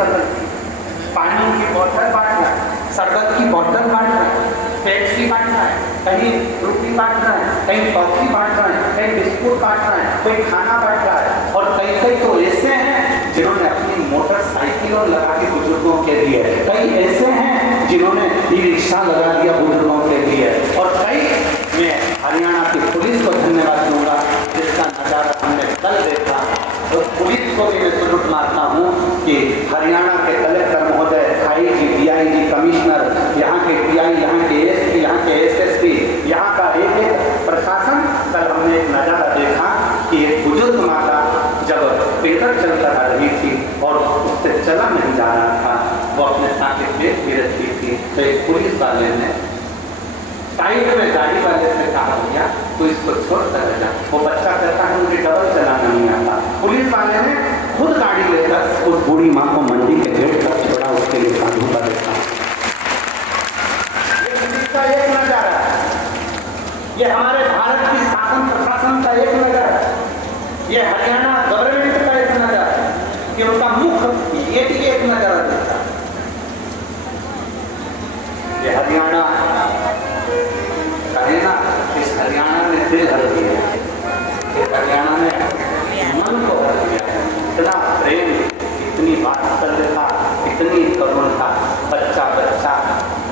कर रही है, पानी की बोतल बांट रहा है, शरबत की बोतल बांट रहा है, पेप्सी बांट रहा है, कहीं रोटी बांट रहा है, कहीं कॉफी बांट रहा है, कहीं बिस्कुट बांट रहा है, कोई खाना बांट रहा है। और कई कई तो ऐसे हैं जिन्होंने अपनी मोटरसाइकिलों लगा दी बुजुर्गों के लिए, कई ऐसे हैं जिन्होंने ई रिक्शा लगा दिया बुजुर्गों के लिए, और कई मैं हरियाणा की पुलिस को धन्यवाद दूंगा जिसका नजारा हमने कल देखा। तो पुलिस को भी मैं सलूट मारता हूँ कि हरियाणा के कलेक्टर महोदय, आईजी, डीआईजी, कमिश्नर, यहाँ के पीआई, यहाँ के एसपी, यहाँ के एसएसपी, यहाँ का एक एक प्रशासन। कल हमने एक नजारा देखा कि एक बुजुर्ग माता जब पैदल चलकर आ रही थी और उससे चला नहीं जा रहा था, वो अपने साथ एक बैग भी रखी थी, तो एक पुलिस वाले ने साइड में गाड़ी वाले से कहा भैया तो इसको छोड़ कर जा। वो बच्चा कहता है मुझे डबल चलाना नहीं आता। पुलिस वाले ने खुद गाड़ी लेकर उस बूढ़ी माँ को मंडी के गेट तक छोड़ा, उसके लिए साधु का देखा। ये पुलिस का एक नजारा है, ये हमारे भारत की शासन प्रशासन का एक नजारा है, ये हरियाणा गवर्नमेंट का एक नजारा है कि उनका मुख्य ये भी एक नजारा देता है। ये हरियाणा कहे ना, इस हरियाणा ने दिल हर दिया, इस हरियाणा ने मन को हर दिया। इतना प्रेम, इतनी वात्सल्यता, इतनी करुणता, बच्चा बच्चा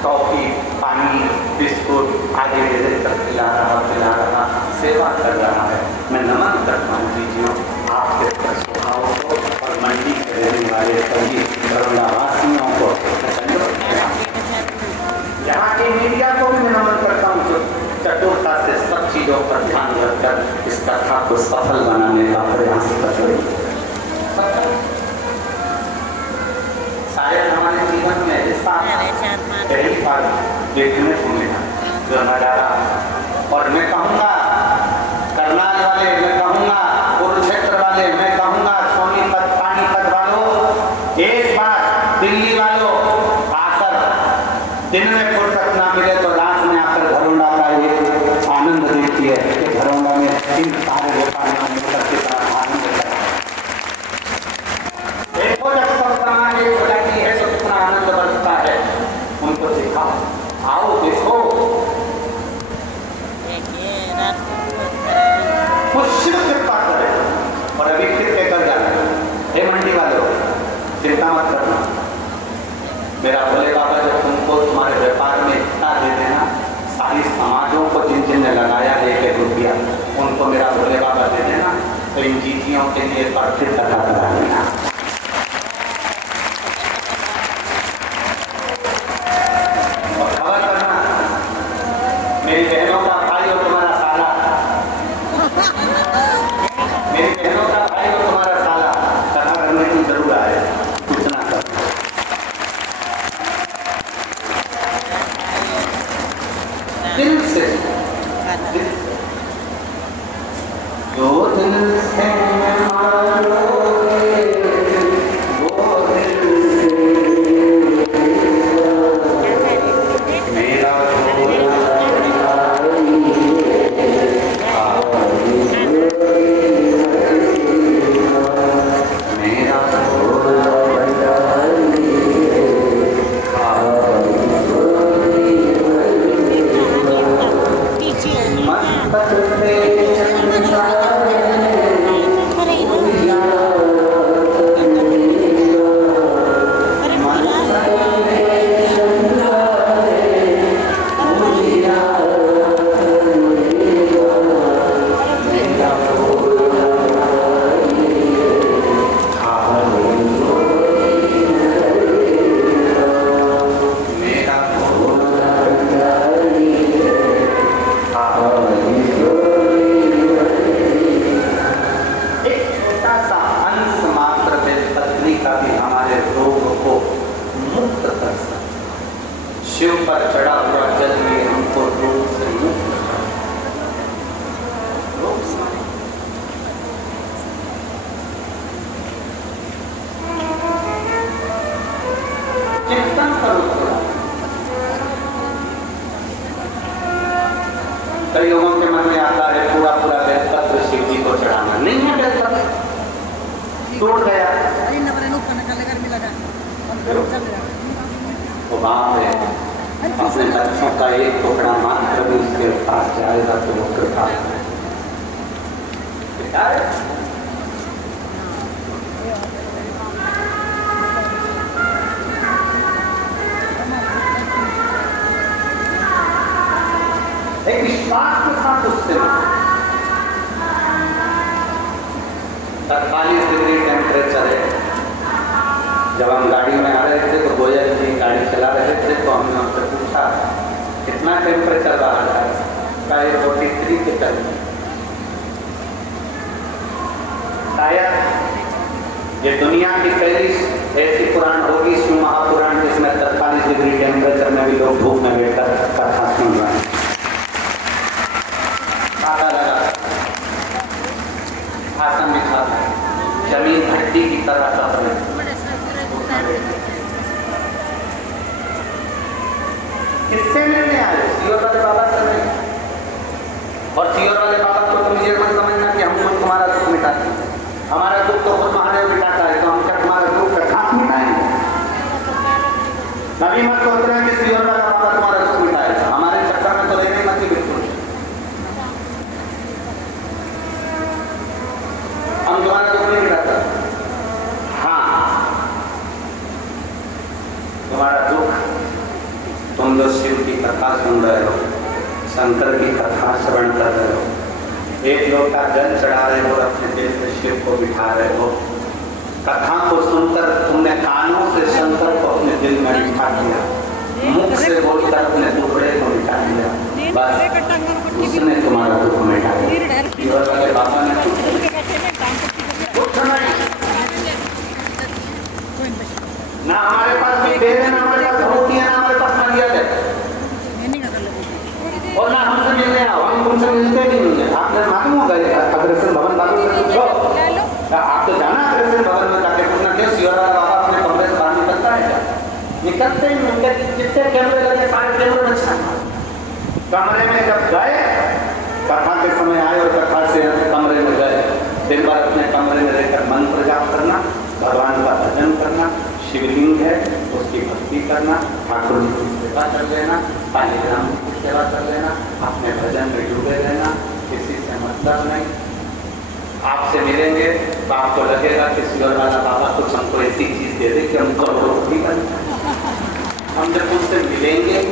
टॉफी, पानी, बिस्कुट आगे धीरे तक पिला रहा, सेवा कर रहा है। मैं नमन करता हूँ दीजिए आपके स्वभाव को और मंडी के रहने वाले सभी करुणावासियों को। यहाँ की मीडिया को भी मैं नमन करता हूँ जो चतुरता से सब चीजों पर ध्यान रखकर इस कथा को सफल बनाने का प्रयास कर रही है। शायद हमारे जीवन में ऐसा पहली बार देखने को मिला जो नजारा। और मैं कहूँगा करनाल वाले, मैं कहूँगा कुरुक्षेत्र वाले, मैं कहूँगा सोनीपत पानीपत वालों, एक बार दिल्ली वालों आकर दिन में फुर्सत ना मिले तो रात में आकर घरोंडा का एक आनंद देखिए कि घरोंडा में इन सारे व्यापार की तरह आनंद देखो, जब सब समाज एक हो जाती है तो कितना आनंद बरसता है। उनको दिखाओ, आओ देखो, कुछ शिव कृपा करे। और अभी फिर कहकर जाना हे मंडी वालों, चिंता मत करना, मेरा भोले बाबा जब तुमको तुम्हारे व्यापार में इतना दे देना, सारी समाजों को जिन जिन ने लगाया 1-1 रुपया उनको मेरा भोले बाबा दे देना, तो इन जीतियों के लिए एक बार फिर कथा करा देना। और खबर करना मेरी बहनों का भाई और तुम्हारा साला, मेरी बहनों का भाई और तुम्हारा साला कथा करने की जरूर आए, इतना कर दिल से, जो दिल से मारोगे वो दिल से मेरा शिव पर चढ़ा हुआ जल भी हमको रोग से मुक्त चिंतन करो थोड़ा। कई लोगों के मन में आता है पूरा पूरा बेलपत्र शिव जी को चढ़ाना, नहीं है बेलपत्र, टूट गया। तो बाप है, अपने बच्चों का एक टुकड़ा मात्र भी उसके पास जाएगा तो वो कृपा एक विश्वास के साथ उससे 48 डिग्री टेम्परेचर है। जब हम गाड़ी में आ रहे थे तो गोयल जी गाड़ी चला रहे थे तो हमने उनसे पूछा कितना टेम्परेचर बाहर है, क्या 43 के करीब। शायद ये दुनिया की पहली ऐसी पुराण होगी, इसमें महापुराण जिसमें 43 डिग्री टेम्परेचर में भी लोग धूप में बैठकर कथा सुन रहे हैं। आसन बिछा जमीन भट्टी की तरह तप रहे। किससे मिलने आए? सियोर वाले बाबा से मिले। और सियोर वाले बाबा को तुम ये मत समझना कि हम तुम्हारा दुख मिटाते हैं, हमारा दुख तो खुद महादेव मिटाता है, तो हम क्या तुम्हारा दुख का खास मिटाएंगे? कभी मत सोच रहे कि सियोर वाला बाबा तुम्हारा दुख मिटाएगा, हमारे चक्कर में तो लेने मत ही बिल्कुल। हम तुम्हारा दुख नहीं मिटाता। हाँ, तुम्हारा दुख तुम जो शिव की कथा सुन रहे हो, शंकर की कथा श्रवण कर रहे हो, एक लोटा जल चढ़ा रहे हो, अपने दिल में शिव को बिठा रहे हो, कथा को सुनकर तुमने कानों से शंकर को अपने दिल में बिठा दिया, मुख से बोलकर अपने टुकड़े को बिठा दिया, बस उसने तुम्हारा दुख मिटा दिया। वाले बाबा ने ना हमारे पास भी देर है, ना हमारे पास रोटी है, ना हमारे पास मर्यादा है, और ना हमसे मिलने आओ, हम तुमसे मिलते नहीं होंगे। आपने मालूम होगा अग्रसेन भवन वालों से पूछो, आप तो जाना अग्रसेन भवन में जाके पूछना क्यों सियोर वाला बाबा अपने कमरे से बाहर निकलता है क्या? निकलते ही उनके जितने कैमरे लगे सारे कैमरे अच्छा कमरे में जब गए, कथा के समय आए और कथा से कमरे में गए, दिन भर अपने कमरे में रहकर मंत्र जाप करना, भगवान का भजन करना, शिवलिंग है उसकी भक्ति करना, ठाकुर जी की सेवा कर लेना, सालिग्राम की सेवा कर लेना, अपने भजन में डूबे रहना, किसी से मतलब नहीं। आपसे मिलेंगे तो आपको लगेगा कि सियोर वाला बाबा कुछ हमको ऐसी चीज दे दे कि हमको रोक भी करना। हम जब उनसे मिलेंगे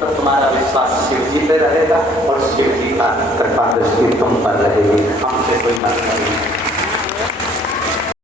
तो तुम्हारा विश्वास शिव जी पे रहेगा और शिव जी का कृपा दृष्टि तुम पर रहेगी, हमसे कोई मतलब नहीं।